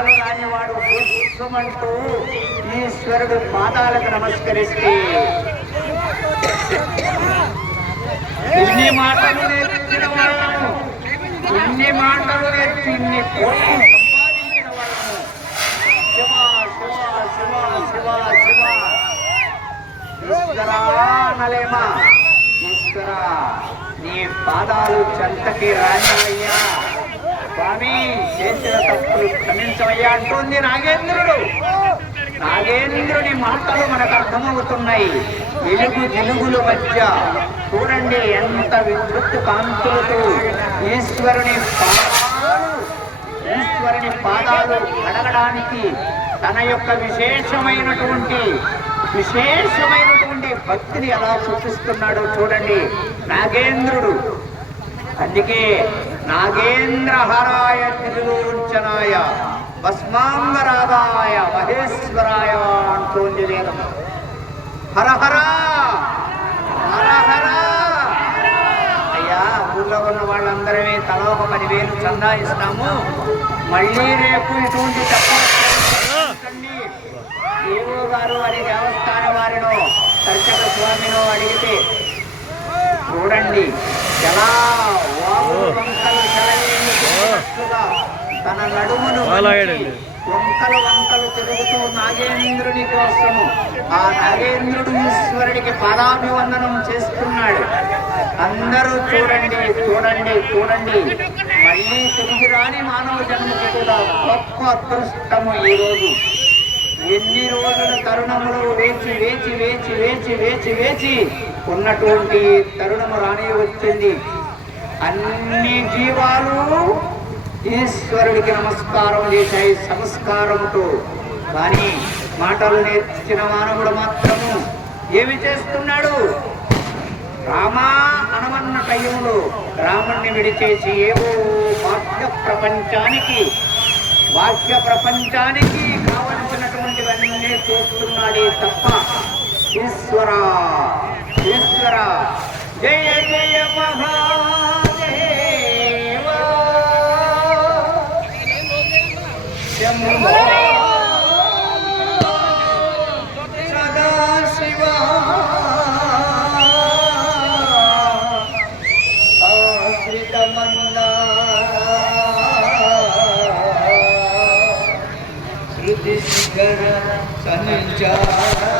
పాదాలు రానివాడు పుష్పమంటూ ఈశ్వరుడు పాదాలకు నమస్కరిస్తే. ఇన్ని మాటలు నేర్పించిన వాళ్ళము. ఇన్ని మాటలు నేర్చి ఇన్ని కోట్లు సంపాదించిన వాళ్ళము. శివ శివ శివ శివ శివ. ఈశ్వరా నలేమా. ఈశ్వరా నీ పాదాలు చెంతకి రానివయ్యా. స్వామి చేసిన తప్పులు క్షమించవయ్యా అంటోంది నాగేంద్రుడు. నాగేంద్రుని మాటలు మనకు అర్థమవుతున్నాయి. వెలుగు జిలుగుల మధ్య చూడండి ఎంత విద్యుత్ కాంతులతో ఈశ్వరుని పాదాలు ఈశ్వరుని పాదాలు కడగడానికి తన యొక్క విశేషమైనటువంటి విశేషమైనటువంటి భక్తిని ఎలా చూపిస్తున్నాడో చూడండి నాగేంద్రుడు. అందుకే నాగేంద్రహరాయ తిరులోచనాయ భస్మాంగరాధాయ మహేశ్వరాయ అంటోంది వేదం హరహరా హరహరా అయ్యా ఊళ్ళో ఉన్న వాళ్ళందరమే తలో ఒక పదివేలు చందా ఇస్తాము మళ్ళీ రేపు ఇటువంటి తప్పండి ఏవో గారు అనే దేవస్థాన వారినో దర్శక స్వామినో అడిగితే చూడండి. ఎలా తన నడుమును వంకలు వంకలు తిరుగుతూ నాగేంద్రుని కోసము ఆ నాగేంద్రుడు ఈశ్వరుడికి పాదాభివందనం చేస్తున్నాడు. అందరూ చూడండి చూడండి చూడండి. మళ్ళీ తిరిగి రాని మానవ జన్మకి కూడా గొప్ప అదృష్టము ఈ రోజు ఎన్ని రోజుల తరుణములు వేచి వేచి వేచి వేచి వేచి వేచి ఉన్నటువంటి తరుణము రాని వచ్చింది. అన్ని జీవాలు ఈశ్వరుడికి నమస్కారం చేశాయి సంస్కారముతో. కానీ మాటలు నేర్చిన మానవుడు మాత్రము ఏమి చేస్తున్నాడు? రామా అనమన్న టైంలో రాముణ్ణి విడిచేసి ఏవో బాహ్య ప్రపంచానికి బాహ్య ప్రపంచానికి కావలసినటువంటివన్నీ చూస్తున్నాడే తప్ప ఈశ్వర ఈశ్వర జయ జయ మహాదేవ శంభో शङ्कर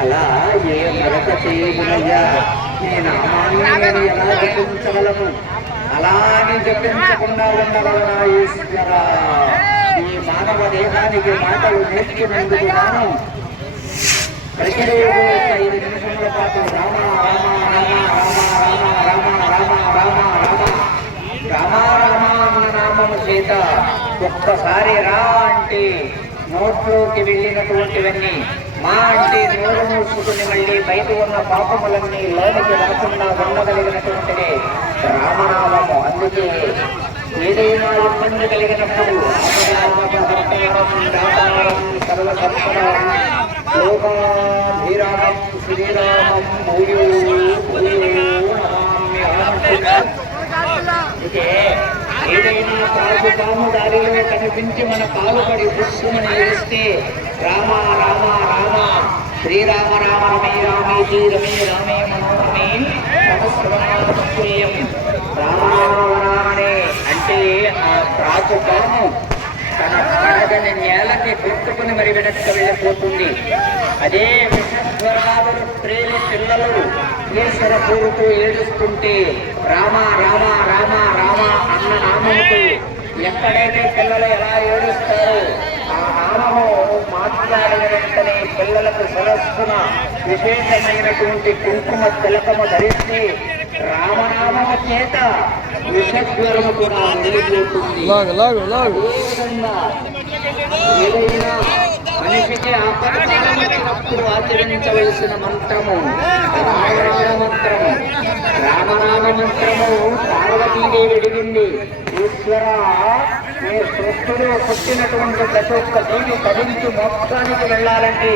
అలా ఏ మరొక చేయమునయ్యా నీ నామాన్ని ఎలా జపించగలము అలా అని జపించకుండా ఉండగలనా ఈశ్వర ఈ మానవ దేహానికి మాటలు నేర్చుకున్నందుకు గాను ప్రతిరోజు ఐదు నిమిషముల పాటు రామ రామ రామ రామ రామ రామ రామ రామ రామ రామ అన్న నామము చేత ఒక్కసారి రా అంటే నోట్లోకి వెళ్ళినటువంటివన్నీ మా అంటే నోరు మూసుకుని మళ్ళీ బయట ఉన్న పాపములన్నీ లోనికి రాకుండా ఉండగలిగినటువంటిది రామనామము. అందుకే ఏదైనా ఇబ్బంది కలిగినప్పుడు కనిపించి మన పాలుపడి పుష్పమని చేస్తే రామ రామ రామ శ్రీరామ రామ రమే రామే శ్రీ రమే రామే మనోరమే సహస్రనామం రామ రామ రామణే అంటే ఆ ప్రాచుకాము తన పడగని నేలకి పెట్టుకుని మరి వెనక్కి వెళ్ళిపోతుంది. అదే విషస్వరాదులు స్త్రీలు పిల్లలు ఈశ్వర కోరుతూ ఏడుస్తుంటే రామ రామ రామ రామ అన్న నామముకు ఎక్కడైతే పిల్లలు ఎలా ఏడుస్తారో ఆ నామము మాట్లాడిన వెంటనే పిల్లలకు సరస్సున విశేషమైనటువంటి కుంకుమ తిలకము ధరిస్తే రామనామము చేత విషజ్వరము కూడా ఏదైనా మనిషికి వచ్చినప్పుడు ఆచరించవలసిన మంత్రము. రామనామ మంత్రము. రామనామ మంత్రము పార్వతీదేవి అడిగింది ఈశ్వర నీ సృష్టిలో పుట్టినటువంటి ప్రతి ఒక్క జీవి కదిలించి మోక్షానికి వెళ్ళాలంటే